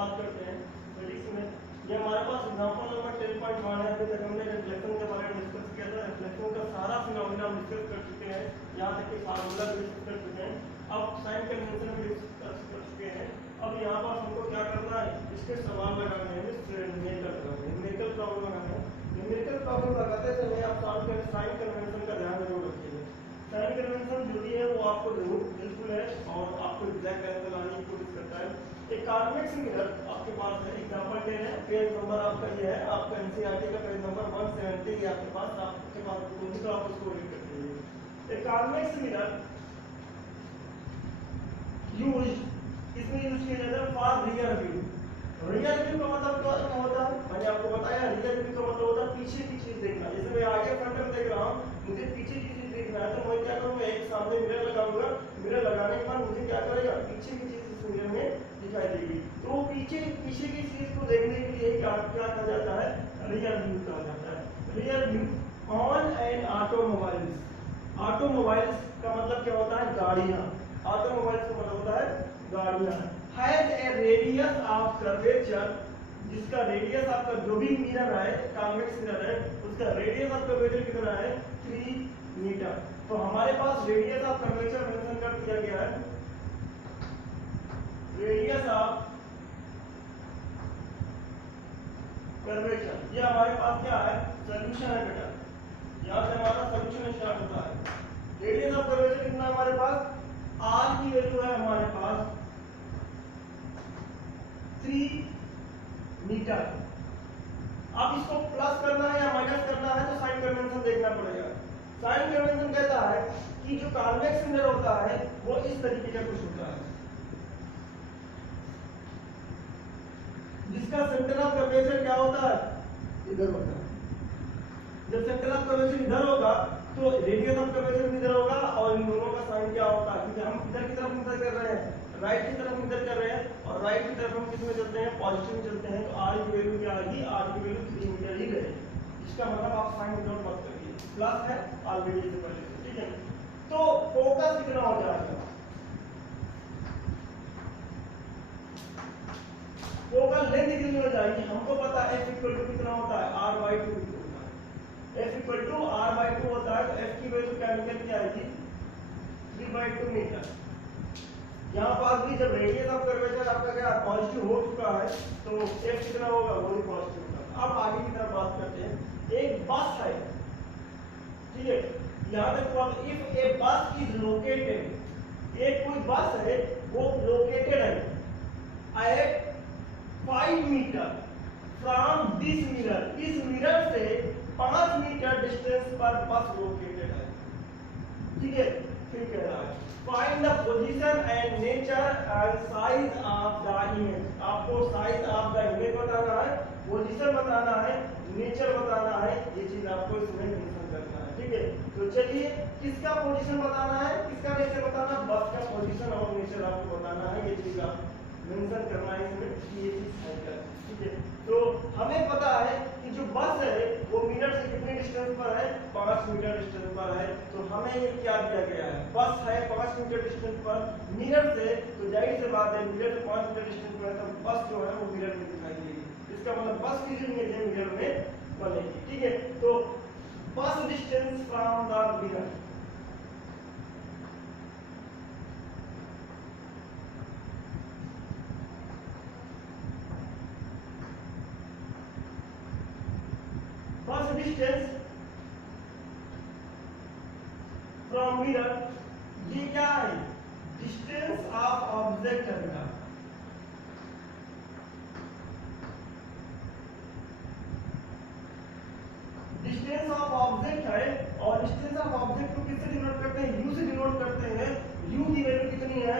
बात करते हैं फिजिक्स में। ये हमारे पास एग्जांपल नंबर 10.1 है। अभी तक हमने रिफ्लेक्शन के बारे में डिस्कस किया था। रिफ्लेक्शन का सारा फिनोमेना हम डिस्कस कर चुके हैं, यहाँ तक कि फार्मूला भी डिस्कस कर चुके हैं। अब साइन कन्वेंशन भी डिस्कस कर चुके हैं। अब यहाँ पर हमको क्या करना है, इसके सवाल लगाने हैं, न्यूमेरिकल प्रॉब्लम लगाना है। न्यूमेरिकल प्रॉब्लम लगाते समय आप साइन कन्वेंशन का ध्यान जरूर रखिएगा। साइन कन्वेंशन जो भी है वो आपको जरूर बिल्कुल है और आपको एग्जैक्ट आंसर लाने की कोशिश करता है। एक कॉन्वेक्स मिरर आपके पास है, एग्जांपल 10 है, पेज नंबर आपका ये है, आपका एनसीईआरटी का पेज नंबर 170 आपके पास तो आप उसको रीड कर लीजिए। एक कॉन्वेक्स मिरर यूज्ड, इसमें यूज किया जाता है for rear view. Rear view का मतलब क्या होता है, मैंने आपको बताया रियर व्यू का मतलब होता है पीछे की चीज देखना। जैसे मैं आगे फ्रंट में देख रहा हूँ, मुझे पीछे की चीज देखना है, तो मैं क्या करूँगा, एक सामने मिरर लगाऊंगा। मिरर लगाने के बाद मुझे क्या करेगा, पीछे की चीज इस मिरर में दिखाई देगी। तो पीछे पीछे की चीज को देखने के लिए क्या कहा जाता है, रियर व्यू कहा जाता है। Rear view on an automobiles. Automobiles का मतलब क्या होता है, गाड़ियां। ऑटोमोबाइल्स का मतलब होता है गाड़ियां। Has a radius of curvature, जिसका रेडियस आपका जो भी मिरर है, कॉन्वेक्स मिरर है, उसका रेडियस ऑफ कर्वेचर कितना है, 3 मीटर। तो हमारे पास रेडियस ऑफ कर्वेचर मेंशन कर दिया गया है। रेडियस ऑफ कर्वेचर, ये हमारे पास क्या है, सॉल्यूशन है बेटा। यहां से हमारा सॉल्यूशन स्टार्ट होता है। रेडियस ऑफ कर्वेचर कितना है हमारे पास, r की वैल्यू है हमारे पास 3 मीटर। अब इसको प्लस करना है या माइनस करना है तो साइन कन्वेंशन देखना पड़ेगा। साइन कन्वेंशन कहता है कि जो कॉन्वेक्स मिरर होता है वो इस तरीके का कुछ होता है, जिसका सेंटर ऑफ कर्वेचर क्या होता है, इधर होता है। जब सेंटर ऑफ कर्वेचर इधर होगा तो रेडियस ऑफ कर्वेचर इधर होगा और इन दोनों का साइन क्या होता है, क्योंकि हम इधर की तरफ इंटर कर रहे हैं, राइट की तरफ इंटर कर रहे हैं, और राइट की तरफ हम किस में चलते हैं, पॉजिटिव में चलते हैं। तो r की वैल्यू क्या आएगी, r की वैल्यू 3 मीटर ही रहेगी। इसका मतलब आप साइन नोट मत करिए, प्लस है ऑलरेडी से पहले, ठीक है। तो फोकस कितना हो जाएगा, फोकल लेंथ कितनी हो जाएगी, हमको पता है f इक्वल टू कितना होता है, r/2 होता है। f इक्वल टू r/2 होता है, तो f की वैल्यू क्या निकल के आएगी, 3/2 मीटर। यहाँ पास भी जब रेडियस ऑफ कर्वेचर आपका क्या पॉजिटिव हो चुका है तो f कितना होगा, वो भी पॉजिटिव होगा। अब आगे की तरफ बात करते हैं। एक बस है, ठीक है, यहाँ तक बात, इफ ए बस इज लोकेटेड, एक कोई बस है वो लोकेटेड है at 5 meter from this mirror, इस मिरर से 5 मीटर डिस्टेंस पर बस लोकेटेड है, ठीक है। फिर कह रहा है find the position and nature and size of the image. आपको साइज ऑफ द इमेज बताना है, पोजीशन बताना है, नेचर बताना है, ये चीज आपको इसमें मेंशन करना है, ठीक है। तो चलिए, किसका पोजीशन बताना है, किसका नेचर बताना है, बस का पोजीशन और नेचर आपको बताना है, ये चीज आप मेंशन करना है इसमें कि ये चीज है क्या, ठीक है। तो हमें पता है कि जो बस है वो मिरर से कितने डिस्टेंस पर है, 5 मीटर डिस्टेंस पर है। तो हमें ये क्या दिया गया है, बस है 5 मीटर डिस्टेंस पर मिरर से, तो जाहिर सी बात है मिरर से 5 मीटर डिस्टेंस पर है, तो बस जो है वो मिरर में दिखाई देगी। इसका मतलब बस की जो इमेज है मिरर में बनेगी, ठीक है। तो बस डिस्टेंस फ्रॉम द मिरर, बस डिस्टेंस फ्रॉम मिरर, ये क्या है, डिस्टेंस ऑफ ऑब्जेक्ट है बेटा। डिस्टेंस ऑफ ऑब्जेक्ट है, और डिस्टेंस ऑफ ऑब्जेक्ट को किससे डिनोट करते हैं, u से डिनोट करते हैं। u की वैल्यू कितनी है,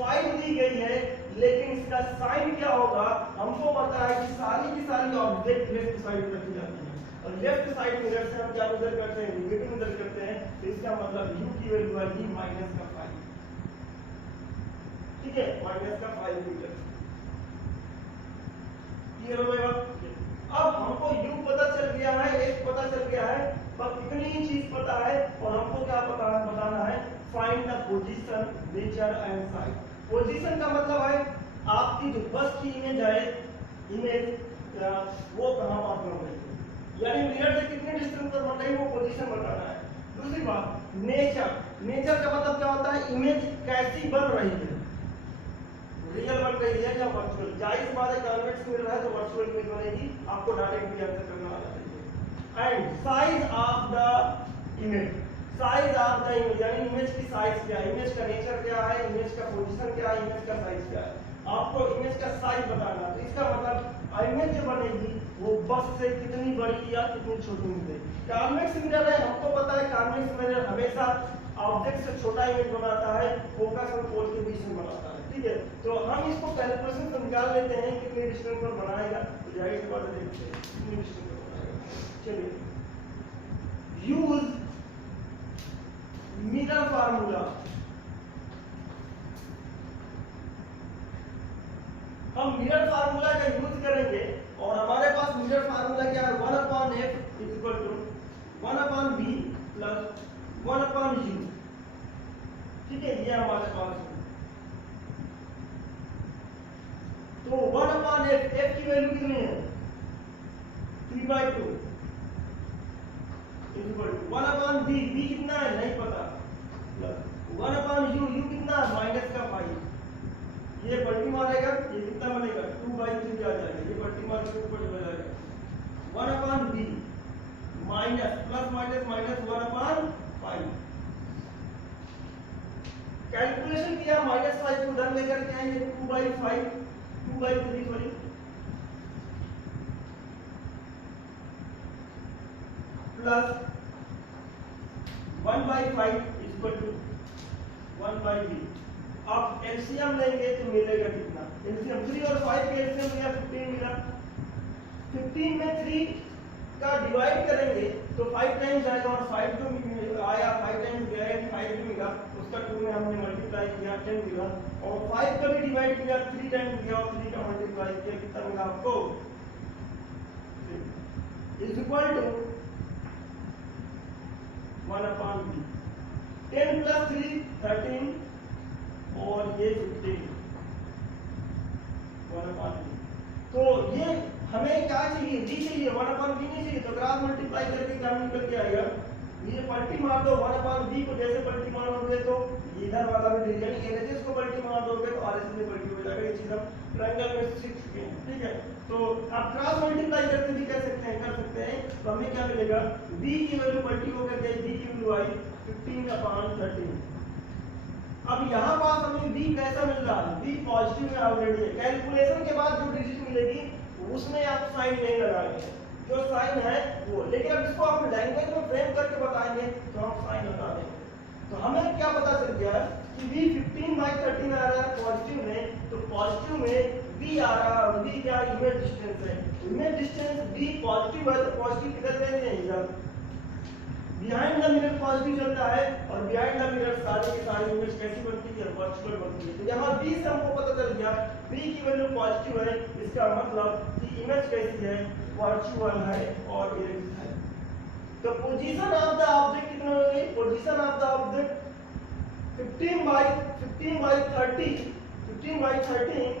5 दी गई है, लेकिन इसका साइन क्या होगा, हमको पता है कि सारी की सारी ऑब्जेक्ट लेफ्ट साइड रखी जाती है, और लेफ्ट साइड मिरर से हम क्या मेजर करते हैं, नेगेटिव मेजर करते हैं। तो इसका मतलब u की वैल्यू आएगी -5, ठीक है, -5 मीटर। क्लियर हो गया। अब हमको u पता चल गया है, x पता चल गया है, बस इतनी ही चीज पता है, और हमको क्या बताना है, find the position, nature and size. Position का मतलब है आपकी आपकी जो बस की इमेज है, इमेज वो कहाँ पास बन रही है, यानी मिरर से कितने डिस्टेंस पर बन रही है वो पोजीशन बताना है। दूसरी बात नेचर, नेचर का मतलब क्या होता है, इमेज कैसी बन रही है, रियल बन रही है या वर्चुअल। जाहिर बात है कॉन्वेक्स मिरर है तो वर्चुअल इमेज बनेगी, आपको डायरेक्टली आंसर करना आना चाहिए। And size of the image, size of the image यानी इमेज की साइज क्या है, इमेज का नेचर क्या है, इमेज का पोजीशन क्या है, इमेज का साइज क्या है, आपको इमेज का साइज बताना। तो इसका मतलब इमेज जो बनेगी वो बस से कितनी बड़ी या कितनी छोटी मिलेगी। कॉन्वेक्स मिरर है, हमको पता है कॉन्वेक्स मिरर हमेशा ऑब्जेक्ट से छोटा इमेज बनाता है, फोकस और पोल के बीच में बनाता है, ठीक है। तो हम इसको कैलकुलेशन से निकाल लेते हैं कितने डिस्टेंस पर बनाएगा, तो जाहिर सी बात है देखते हैं कितनी डिस्टेंस पर बनाएगा। चलिए यूज मिरर फार्मूला, हम मिरर फार्मूला का यूज करेंगे और हमारे पास मिरर फार्मूला क्या है, 1/f equal to 1/b plus 1/u, ठीक है, ये हमारे पास है। तो 1/f, f की वैल्यू कितनी है 3/2 इक्वल टू 1/b, b कितना है नहीं पता, प्लस 1/u, u कितना है माइनस का 5, ये पलटी मारेगा ये कितना बनेगा 2/3 आ जाएगा, ये पलटी मार के ऊपर चला जाएगा 1/b minus plus minus minus 1/5। Calculation किया -5 को उधर लेकर के आएंगे 2/5 2/3 sorry plus 1/5 equal to 1/b। आप एलसीएम लेंगे तो मिलेगा कितना, एलसीएम 3 और 5 के एलसीएम लिया 15 मिला, 15 में 3 का डिवाइड करेंगे तो 5 टाइम्स आएगा और 5 तो आया 5 टाइम्स गया 5 भी मिला, उसका 2 में हमने मल्टीप्लाई किया 10 मिला, और 5 का भी डिवाइड किया 3 टाइम्स गया और 3 का मल्टीप्लाई किया कितना मिला आपको is equal to 1/b। 10 plus 3 13 और ये 15 1/b। तो ये हमें क्या चाहिए, b चाहिए, 1/b नहीं चाहिए, तो क्रॉस मल्टीप्लाई करके क्या निकल के आएगा, ये पलटी मार दो 1/b को, जैसे पलटी मारोगे तो इधर वाला भी डिवीजन एलएचएस को पलटी मार दोगे तो आरएचएस में पलटी हो जाएगा, ये चीज हम ट्रायंगल में सीख चुके हैं, ठीक है। तो आप क्रॉस मल्टीप्लाई करके भी कर सकते हैं, तो हमें क्या मिलेगा, b की वैल्यू पलटी होकर के b की वैल्यू आई 15/13। अब यहाँ पास हमें b कैसा मिल रहा है, b पॉजिटिव में ऑलरेडी है, कैलकुलेशन के बाद जो डिजिट मिलेगी उसमें आप साइन नहीं लगाएंगे, जो साइन है वो, लेकिन अब इसको आप लैंग्वेज में फ्रेम करके बताएंगे तो हम साइन लगा देंगे। तो हमें क्या पता चल गया कि b 15/13 आ रहा है पॉजिटिव में, तो पॉजिटिव में b आ रहा है, b क्या इमेज डिस्टेंस है, इमेज डिस्टेंस b पॉजिटिव है तो पॉजिटिव किधर लेते हैं इधर, बिहाइंड द मिरर पॉजिटिव चलता है और बिहाइंड द मिरर सारी की सारी इमेज कैसी बनती है, वर्चुअल बनती है। तो यहाँ b से हमको पता चल गया b की वैल्यू पॉजिटिव है, इसका मतलब कि इमेज कैसी है, वर्चुअल है और इरेक्ट है। तो पोजीशन ऑफ द ऑब्जेक्ट कितना हो गई, position of the object 15/13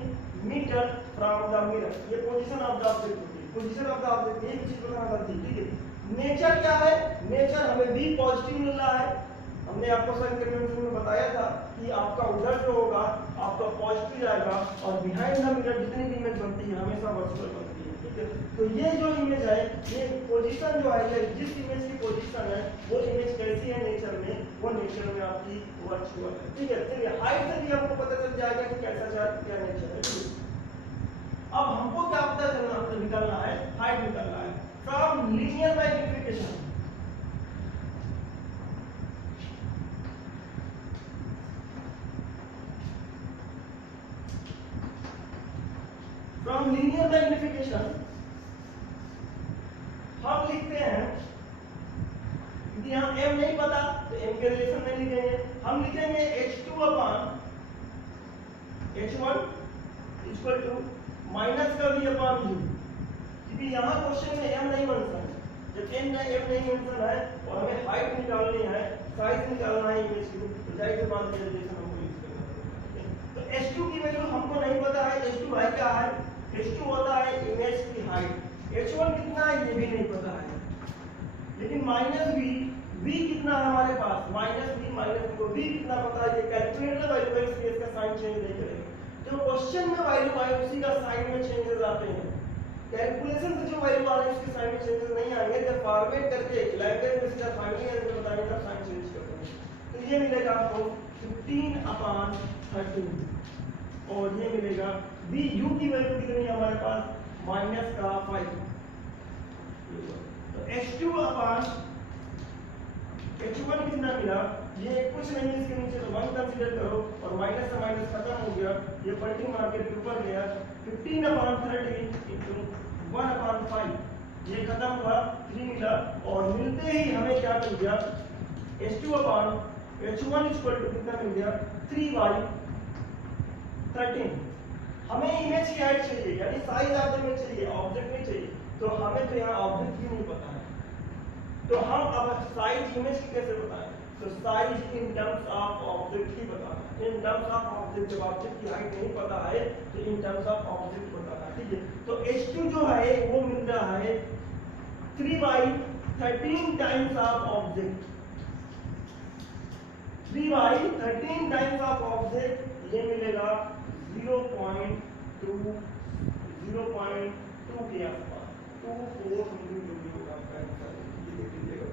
meter from the mirror, ये पोजीशन ऑफ द ऑब्जेक्ट होती है, पोजीशन ऑफ द ऑब्जेक्ट ये चीज बताना था, ठीक है। नेचर क्या है, नेचर हमें b पॉजिटिव मिल रहा है, हमने आपको साइन कन्वेंशन में बताया था कि आपका उधर जो होगा आपका पॉजिटिव जाएगा और बिहाइंड द मिरर जितनी भी इमेज बनती है हमेशा वर्चुअल बनती है, ठीक है। तो ये जो इमेज है, ये पोजीशन जो है, जिस इमेज की पोजीशन है वो इमेज कैसी है नेचर में, वो नेचर में आपकी वर्चुअल है, ठीक है। चलिए हाइट से भी आपको पता चल जाएगा कि कैसा चार्ट क्या नेचर है। अब हमको क्या पता चलना निकालना है, हाइट निकालना है from linear magnification. From linear magnification हम लिखते हैं, यदि हम m नहीं पता तो m के रिलेशन में लिखेंगे, हम लिखेंगे h2/h1 इक्वल टू माइनस का v/u, क्योंकि यहाँ क्वेश्चन में m नहीं मेंशन है, जब m नहीं मेंशन है और हमें हाइट निकालनी है, साइज निकालना है इमेज की, तो जाहिर सी बात है रिलेशन हमको यूज करना है। तो h2 की वैल्यू हमको नहीं पता है, h2 H2 भाई क्या है, H2 होता है इमेज की हाइट, H1 कितना है ये भी नहीं पता है, लेकिन माइनस v कितना है हमारे पास, माइनस v को v कितना पता है, ये कैलकुलेटर वैल्यू है इसलिए इसका साइन चेंज नहीं करेंगे, जो क्वेश्चन में वैल्यू आए उसी का साइन में चेंजेस आते हैं, कैलकुलेशन से जो वैल्यू आ रही है उसके साइन में चेंजेस नहीं आएंगे, जब फॉर्मेट करके लैंग्वेज में सीधा फाइनली आंसर बताएंगे तब साइन चेंज करते हैं। तो ये मिलेगा आपको 15/13 और ये मिलेगा v u की वैल्यू कितनी है हमारे पास, माइनस का 5, तो H2/H1 कितना मिला, ये कुछ नहीं इसके नीचे तो 1 कंसीडर करो और माइनस से माइनस खत्म हो गया, ये पलटी मार के ऊपर गया, 15/13 into 1/5 ये खत्म हुआ, 3 मिला और मिलते ही हमें क्या मिल गया, H2/H1 कितना मिल गया, 3/13। हमें इमेज की हाइट चाहिए यानी साइज आपको में चाहिए, ऑब्जेक्ट नहीं चाहिए, तो हमें तो यहाँ ऑब्जेक्ट भी नहीं पता है, तो हम अब साइज इमेज की कैसे बताएं, तो size in terms of object ही बताना है, इन टर्म्स ऑफ ऑब्जेक्ट, जब ऑब्जेक्ट की हाइट नहीं पता है तो इन टर्म्स ऑफ ऑब्जेक्ट बताना है, ठीक है। तो H2 जो है वो मिल रहा है 3/13 times of object, 3/13 times of object, ये मिलेगा 0.2 के आसपास, 24 आपका आंसर देख लीजिएगा,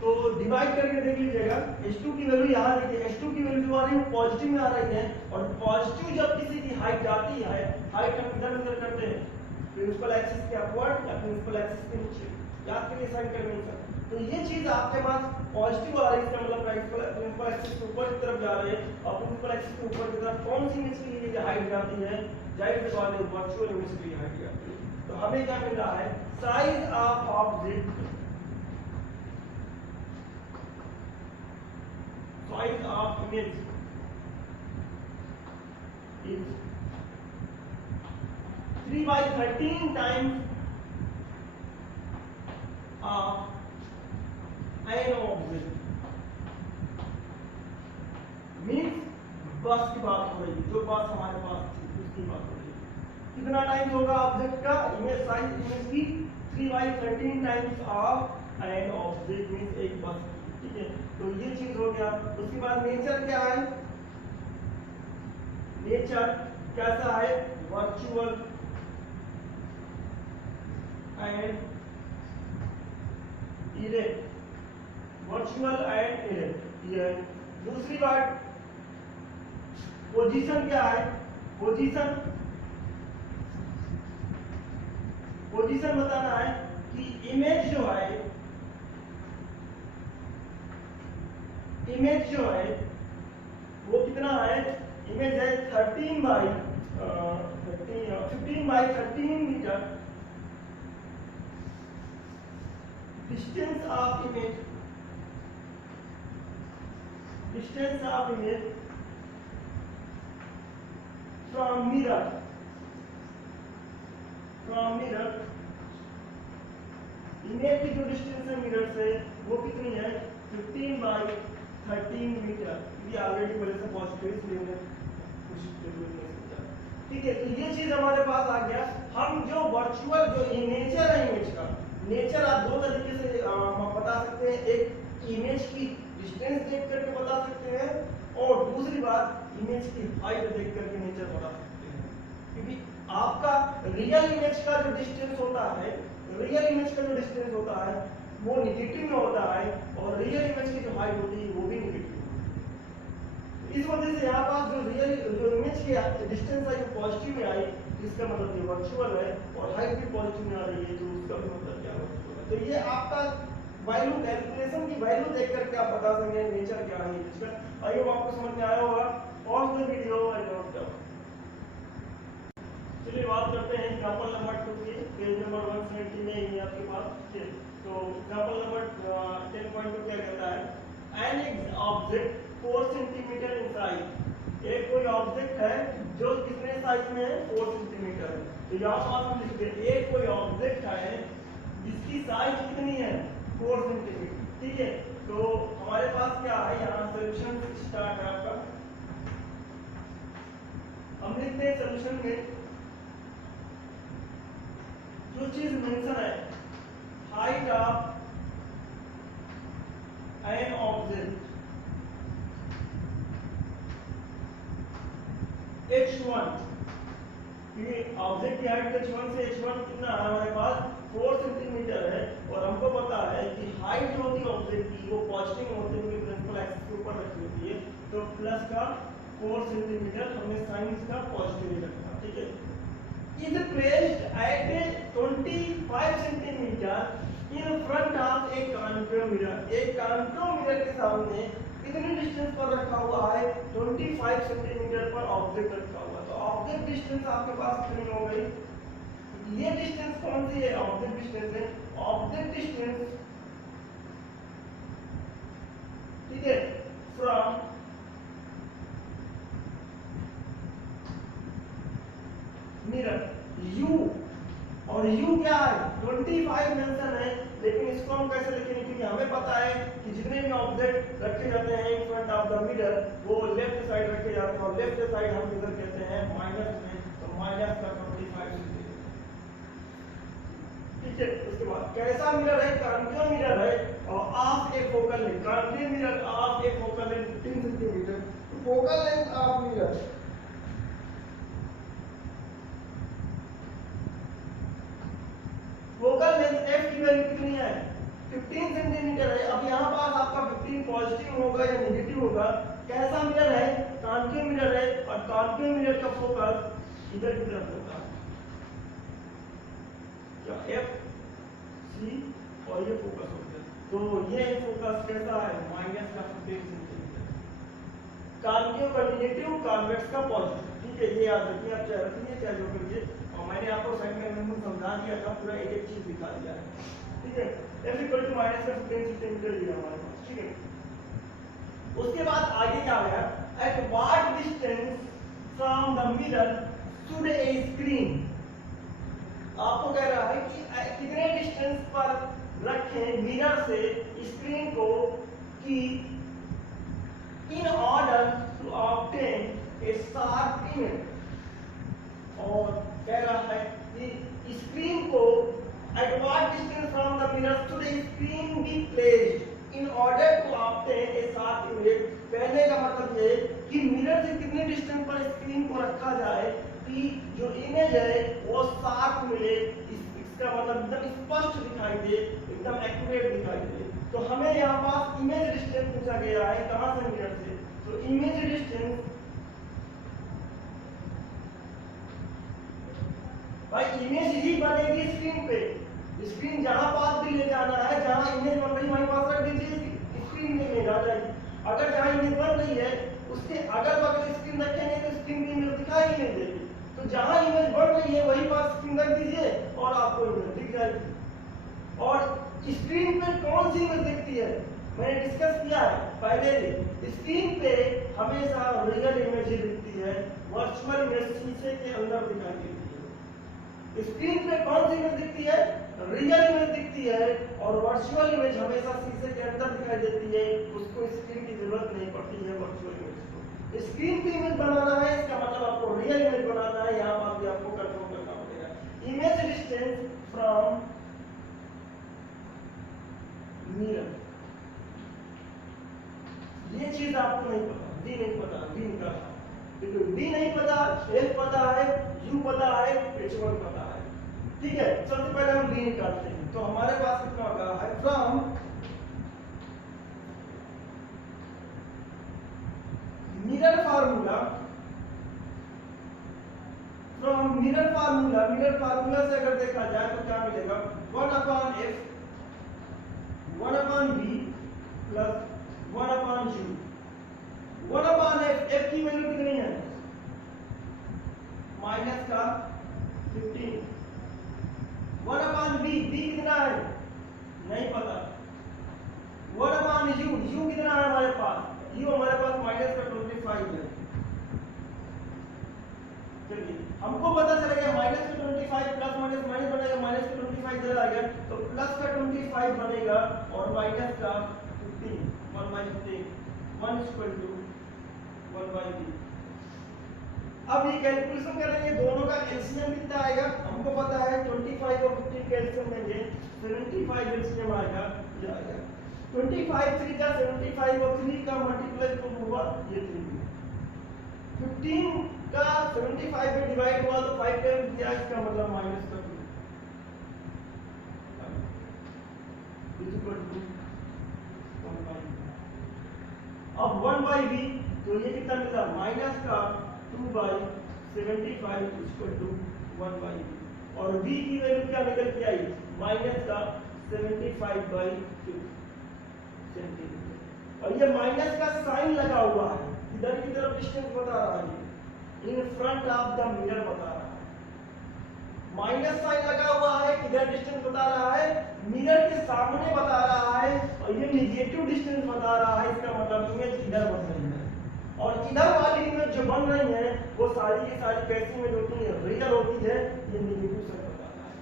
तो डिवाइड करके देख लीजिएगा, H2 की वैल्यू यहाँ देखिए, H2 की वैल्यू जो आ रही है वो पॉजिटिव में आ रही है, और पॉजिटिव जब किसी की हाइट जाती है, हाइट हम इधर उधर करते हैं, प्रिंसिपल एक्सिस के अपवर्ड या प्रिंसिपल एक्सिस के नीचे, याद करिए साइन कन्वेंशन, तो ये चीज आपके पास पॉजिटिव आ रही है, इसका मतलब प्रिंसिपल एक्सिस के ऊपर की तरफ जा रहे हैं, और प्रिंसिपल एक्सिस के ऊपर की तरफ कौन सी इमेज के लिए हाइट जाती है, जाहिर सी बात है वर्चुअल इमेज के लिए हाइट जाती है, तो हमें क्या मिल रहा है, size of object, size of image is 3/13 times of an object, means बस की बात हो रही है, जो बस हमारे पास थी उसकी बात हो रही है, कितना टाइम्स होगा ऑब्जेक्ट का, इमेज साइज इमेज की 3/13 times of an object, means एक बस, ठीक है। तो ये चीज हो गया, उसके बाद नेचर क्या है, नेचर कैसा है, virtual and erect, virtual and erect, ये दूसरी बात पोजीशन क्या है, पोजीशन बताना है कि इमेज जो है वो कितना है, इमेज है 15/13 meter, distance of image from mirror, image की जो डिस्टेंस है मिरर से वो कितनी है, 15/13 मीटर, ये ऑलरेडी पहले से पॉजिटिव इसलिए कुछ जरूरत नहीं समझा, ठीक है। तो ये चीज हमारे पास आ गया, हम जो वर्चुअल जो नेचर है इमेज का, नेचर आप दो तरीके से बता सकते हैं, एक इमेज की डिस्टेंस देख करके बता सकते हैं, और दूसरी बात इमेज की हाइट देख करके नेचर बता सकते हैं, क्योंकि आपका रियल इमेज का जो डिस्टेंस होता है, वो नेगेटिव में होता है, और रियल इमेज की जो हाइट होती है वो भी नेगेटिव होती है, इस वजह से यहाँ पास जो इमेज की डिस्टेंस है वो पॉजिटिव में आई, जिसका मतलब ये वर्चुअल है, और हाइट भी पॉजिटिव में आ रही है, तो उसका भी मतलब क्या वर्चुअल है। तो ये आपका वैल्यू कैलकुलेशन की वैल्यू देख करके आप बता सकते हैं नेचर क्या है इसका। आई होप आपको समझ में आया होगा, और the video and note down. चलिए बात करते हैं एग्जांपल नंबर 2 की, पेज नंबर 170 में ही आपके पास, ठीक है। तो एग्जांपल नंबर 10.2 क्या कहता है, an object 4 centimetre in size, एक कोई ऑब्जेक्ट है जो कितने साइज में है, 4 सेंटीमीटर है, तो यहाँ पास हम लिखते हैं एक कोई ऑब्जेक्ट है जिसकी साइज कितनी है, 4 सेंटीमीटर, ठीक है। तो हमारे पास क्या है, यहाँ सोल्यूशन स्टार्ट है आपका, हम लिखते हैं सोल्यूशन में जो चीज मेंशन है, height of an object h1, ये ऑब्जेक्ट की हाइट h1 से h1 कितना है हमारे पास 4 सेंटीमीटर है, और हमको पता है कि हाइट जो होती है ऑब्जेक्ट की वो पॉजिटिव होते हुए प्रिंसिपल एक्सिस के ऊपर रखी होती है, तो प्लस का 4 सेंटीमीटर हमने साइंस का पॉजिटिव रखा, ठीक है। Is placed at 25 centimetre in front of a concave mirror, एक कॉन्केव मिरर के सामने कितने डिस्टेंस पर रखा हुआ है, 25 सेंटीमीटर पर ऑब्जेक्ट रखा हुआ है। तो ऑब्जेक्ट डिस्टेंस आपके पास कितनी हो गई, ये डिस्टेंस कौन सी है, ऑब्जेक्ट डिस्टेंस है, ऑब्जेक्ट डिस्टेंस, ठीक है, फ्रॉम मिरर u, और u क्या है 25 मेंशन है, लेकिन इसको हम कैसे लिखेंगे, क्योंकि हमें पता है कि जितने भी ऑब्जेक्ट रखे जाते हैं इन फ्रंट ऑफ द मिरर वो लेफ्ट साइड रखे जाते हैं, और लेफ्ट साइड हम किधर कहते हैं माइनस में, तो माइनस का 25 सेंटीमीटर, ठीक है। उसके बाद कैसा मिरर है, कॉन्केव मिरर है, और of A focal length, concave mirror of A focal length 15 centimetre, focal length of mirror focal length f की वैल्यू कितनी है 15 सेंटीमीटर है। अब यहाँ पास आपका 15 पॉजिटिव होगा या नेगेटिव होगा, कैसा मिरर है, कॉन्केव मिरर है, और कॉन्केव मिरर का फोकस इधर की तरफ होगा, क्या f c, और ये फोकस हो गया, तो ये फोकस कैसा है माइनस का 15 सेंटीमीटर, कॉन्केव का नेगेटिव, कॉन्वेक्स का पॉजिटिव, ठीक है। ये याद रखिए, आप चाहे रखिए चाहे जो करिए, और मैंने आपको सेकंड में समझा दिया था, पूरा एक एक चीज दिखा दिया है, ठीक है। f इक्वल टू माइनस का 15 सेंटीमीटर दिया हमारे पास, ठीक है। उसके बाद आगे क्या आया, eight what distance from the mirror should A screen, आपको कह रहा है कि कितने डिस्टेंस पर रखें मिरर से स्क्रीन को, कि in order to obtain a sharp image, और कह रहा है कि स्क्रीन को at what distance from the mirror should screen be placed in order to obtain a sharp image. कहने का मतलब ये कि मिरर से कितने डिस्टेंस पर स्क्रीन को रखा जाए कि जो इमेज है वो शार्प मिले, इसका मतलब एकदम स्पष्ट दिखाई दे, एकदम एक्यूरेट दिखाई दे। तो हमें यहाँ पास इमेज डिस्टेंस पूछा गया है, कहाँ से मिरर से, तो इमेज डिस्टेंस भाई इमेज ही बनेगी स्क्रीन पे, स्क्रीन जहां पास भी ले जाना है, जहां इमेज बन रही वहीं पास रख दीजिए, स्क्रीन में इमेज आ जाएगी। अगर जहां इमेज बन रही है उसके अगल बगल स्क्रीन रखेंगे तो स्क्रीन में इमेज दिखाई ही नहीं देगी, तो जहां इमेज बन रही है वहीं पास स्क्रीन रख दीजिए और आपको इमेज दिख जाएगी। और स्क्रीन पे कौन सी इमेज दिखती है, मैंने डिस्कस किया है पहले ही, स्क्रीन पे हमेशा रियल इमेज ही दिखती है, वर्चुअल इमेज शीशे के अंदर दिखाई देती है। स्क्रीन पे कौन सी इमेज दिखती है, रियल इमेज दिखती है, और वर्चुअल इमेज हमेशा शीशे के अंदर दिखाई देती है, उसको स्क्रीन की जरूरत नहीं पड़ती है वर्चुअल इमेज को। स्क्रीन पे इमेज बनाना है, इसका मतलब आपको रियल इमेज बनाना है, यहाँ पर भी आपको कंफर्म करना पड़ेगा। इमेज डिस्टेंस फ्रॉम मिरर, ये चीज आपको नहीं पता, डी नहीं पता, डी निकालना, डी नहीं पता, एफ पता है, यू पता है, h1 पता है, ठीक है। सबसे पहले हम डी निकालते हैं, तो हमारे पास कितना होगा है, from mirror formula, from mirror formula, mirror formula से अगर देखा जाए तो क्या मिलेगा, 1/f 1/v plus 1/u, 1/f, f की वैल्यू कितनी है माइनस का 15, 1/v, v कितना है नहीं पता, 1/u, u कितना है हमारे पास, u हमारे पास माइनस का 25 है। चलिए हमको पता चला गया माइनस का 25 प्लस माइनस माइनस बनेगा, माइनस का 25 इधर आ गया तो प्लस का 25 बनेगा, और माइनस का 15 1/15 1 = 1/v। अब ये कैलकुलेशन करेंगे, दोनों का एलसीएम कितना आएगा हमको पता है 25 और 15 का एलसीएम लेंगे 75 एलसीएम आएगा, ये आएगा 25 3 का 75 और 3 का मल्टीप्लाई तो हुआ ये 3, 15 का 75 में डिवाइड हुआ तो 5 टाइम्स दिया, इसका मतलब माइनस का 2 इक्वल टू 1/v। अब 1/v तो ये कितना मिला माइनस का 2/75 इक्वल टू 1/v, और v की वैल्यू क्या निकल के आई माइनस का 75/2 सेंटीमीटर, और ये माइनस का साइन लगा हुआ है, इधर की तरफ डिस्टेंस बता रहा है, इन फ्रंट ऑफ द मिरर बता रहा है, माइनस साइन लगा हुआ है, इधर डिस्टेंस बता रहा है, मिरर के सामने बता रहा है, और ये नेगेटिव डिस्टेंस बता रहा है, इसका मतलब इमेज इधर बन रही है, और इधर वाली इमेज जो बन रही है वो सारी की सारी कैसी इमेज होती है रियल होती है, ये नेगेटिव साइन बता रहा है,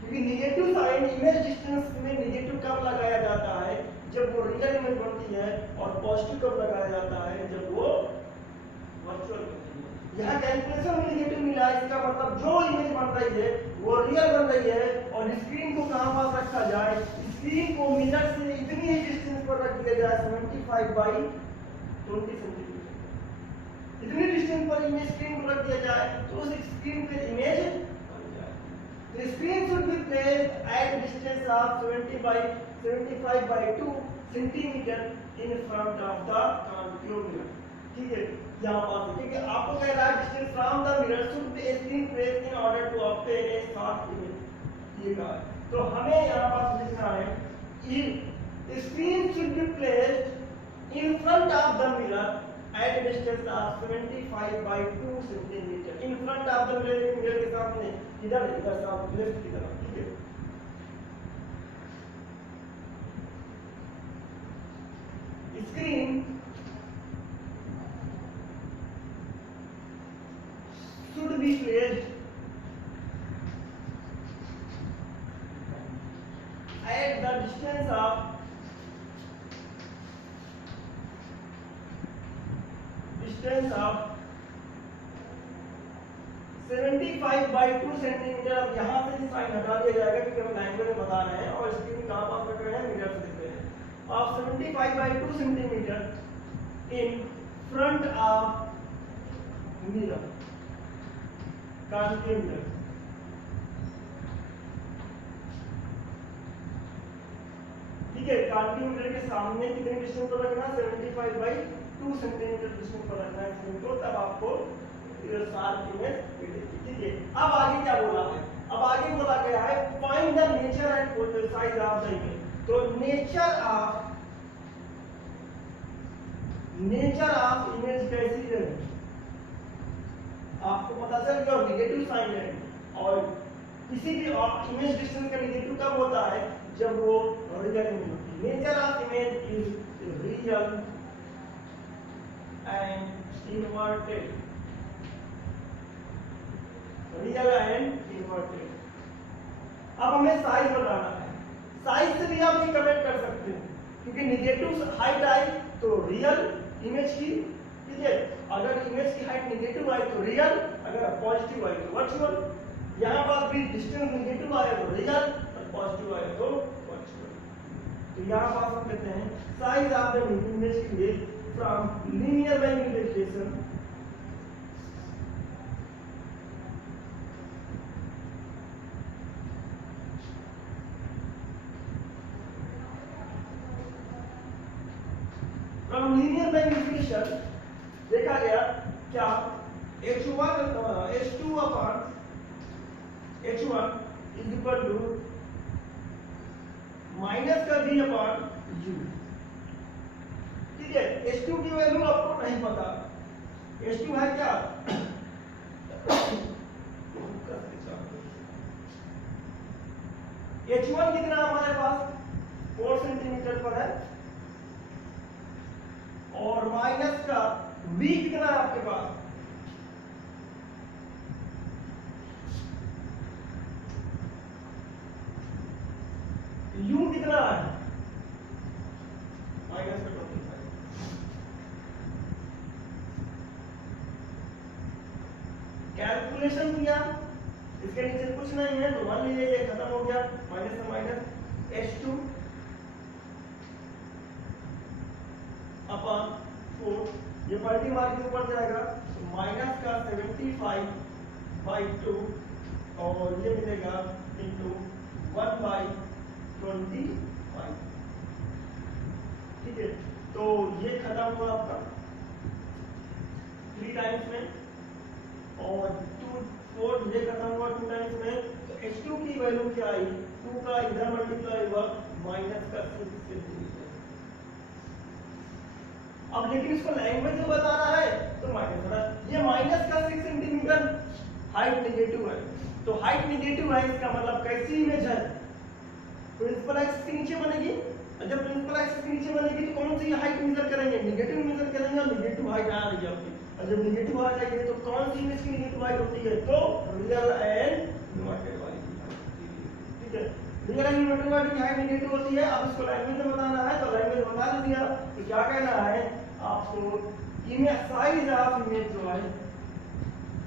क्योंकि नेगेटिव साइन इमेज डिस्टेंस में नेगेटिव कब लगाया जाता है जब वो रियल इमेज बनती है, और पॉजिटिव कब लगाया जाता है जब वो वर्चुअल बनती है। यहाँ कैलकुलेशन में नेगेटिव मिला, इसका मतलब जो इमेज बन रही है वो रियल बन रही है, और स्क्रीन को कहां पास रखा जाए, स्क्रीन को मिरर से इतनी ही डिस्टेंस पर रख दिया जाए 75/20 सेंटीमीटर, इतनी डिस्टेंस पर इमेज स्क्रीन को रख दिया जाए तो उस स्क्रीन पे इमेज बन जाए। तो screen should be placed at distance of 75/2 centimeter in front of the concave mirror, ठीक है, यहाँ पास ठीक है, आपको कह रहा है distance from the mirror should be screen placed in order to obtain a short image, ये कहा है, तो हमें यहाँ पास लिखना है screen should be placed in front of the mirror at distance of 75/2 centimeter, in front of the mirror, mirror के सामने, इधर इधर सामने लेफ्ट की तरफ, ठीक है। Screen should be placed at the distance of 75/2 centimetre. अब यहाँ से साइन हटा दिया जाएगा क्योंकि हम लैंग्वेज में बता रहे हैं और स्क्रीन कहाँ पास रख रहे हैं, मिरर से दिख रहे हैं। अब 75/2 centimeter in front of mirror, concave mirror, ठीक है, कॉन्केव मिरर के सामने कितने डिस्टेंस पर रखना, 75/2 सेंटीमीटर डिस्टेंस पर रखना है स्क्रीन को, तब आपको शार्प इमेज मिलेगी, ठीक है। अब आगे क्या बोला है, अब आगे बोला गया है find the nature and size of the image, तो नेचर ऑफ इमेज कैसी है आपको पता चल गया, नेगेटिव साइन है, और किसी भी इमेज डिस्टेंस का नेगेटिव कब होता है जब वो रियल इमेज होती है। Nature of image is real and inverted, real and inverted. अब हमें साइज बताना है, साइज से भी आप ये कमेंट कर सकते हैं क्योंकि नेगेटिव हाइट आई तो रियल इमेज की, ठीक है, अगर इमेज की हाइट नेगेटिव आई तो रियल, अगर पॉजिटिव आई तो वर्चुअल, यहाँ पर भी डिस्टेंस नेगेटिव आए तो रियल और पॉजिटिव आए तो वर्चुअल। तो यहाँ पर हम कहते हैं साइज ऑफ द इमेज की from linear magnification linear magnification देखा गया क्या h1 h2 upon h1 is equal to minus का v अपॉन u, ठीक है। h2 की वैल्यू आपको नहीं पता, h2 है क्या h1 कितना हमारे पास 4 सेंटीमीटर पर है, और माइनस का v कितना है आपके पास, u कितना है माइनस का 25, कैलकुलेशन किया, इसके नीचे कुछ नहीं है तो मान लीजिए ये खत्म हो गया, माइनस से माइनस H2 अपॉन 4, ये मल्टी मार के ऊपर जाएगा तो माइनस का 75/2 और ये मिलेगा इंटू 1/25। ठीक है, तो ये खत्म हुआ आपका 3 टाइम्स में और 2 4 ये खत्म हुआ 2 टाइम्स में, तो H2 की वैल्यू क्या आई, 2 का इधर मल्टीप्लाई हुआ माइनस का 6 सेंटीमीटर। अब लेकिन इसको लैंग्वेज में बताना है तो माइनस होगा, ये माइनस का 6 सेंटीमीटर हाइट नेगेटिव है, तो हाइट नेगेटिव है इसका मतलब कैसी इमेज है, प्रिंसिपल एक्सिस के नीचे बनेगी, और जब प्रिंसिपल एक्सिस के नीचे बनेगी तो कौन सी हाइट मेजर करेंगे, नेगेटिव मेजर करेंगे, और नेगेटिव हाइट आ रही है आपकी, और जब नेगेटिव आ जाएगी तो कौन सी इमेज की नेगेटिव हाइट होती है, तो रियल एंड इन्वर्टेड वाली, ठीक है, रियल एंड इन्वर्टेड वाली की हाइट नेगेटिव होती है। अब इसको लैंग्वेज में बताना है तो लैंग्वेज बता दिया, तो क्या कहना है आपको, इमेज साइज ऑफ इमेज जो है,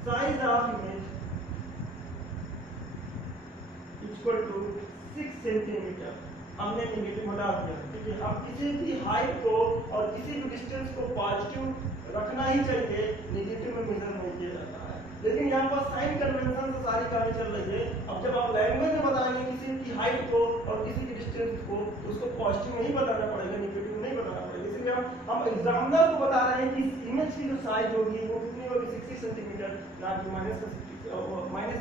size of image equal to 6 centimeter, हमने नेगेटिव हटा दिया, ठीक है। अब किसी भी हाइट को और किसी भी डिस्टेंस को पॉजिटिव रखना ही चाहिए, नेगेटिव में मेजर नहीं किया जाता है, लेकिन यहाँ पर साइन कन्वेंशन से सारी कहानी चल रही है। अब जब आप लैंग्वेज में बताएंगे किसी की हाइट को और किसी की डिस्टेंस को, उसको पॉजिटिव में ही बताना पड़ेगा, नेगेटिव में नहीं बताना पड़ेगा, इसलिए हम एग्जामिनर को बता रहे हैं कि इस इमेज की जो साइज होगी वो कितनी होगी, 60 सेंटीमीटर, ना कि माइनस का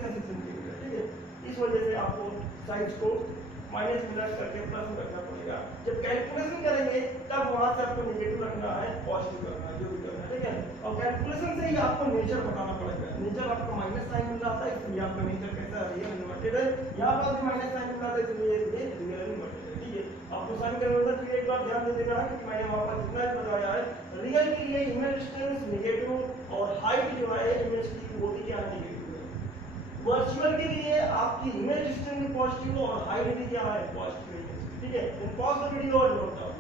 6 सेंटीमीटर, ठीक है। इस वजह से आपको साइज को माइनस मिनट करके प्लस में रखना पड़ेगा, जब कैलकुलेशन करेंगे तब वहां से आपको नेगेटिव रखना है, पॉजिटिव रखना है, जो भी करना है, ठीक है। और कैलकुलेशन से ही आपको नेचर बताना पड़ेगा, नेचर आपको माइनस साइन मिल रहा था इसलिए आपका नेचर कैसा रियल इन्वर्टेड है, यहाँ पर भी माइनस साइन मिल रहा था इसलिए ये रियल इन्वर्टेड है, ठीक है। आपको साइन कन्वर्जन के लिए एक बार ध्यान दे देना है क्योंकि मैंने वहां पर जितना भी बताया है, रियल के लिए इमेज डिस्टेंस नेगेटिव और हाइट जो है इमेज की वो भी क्या नेगेटिव, वर्चुअल के लिए आपकी इमेज डिस्टेंस पॉजिटिव और हाइट भी क्या है पॉजिटिव, ठीक है। इन पॉजिटिव वीडियो और बताओ।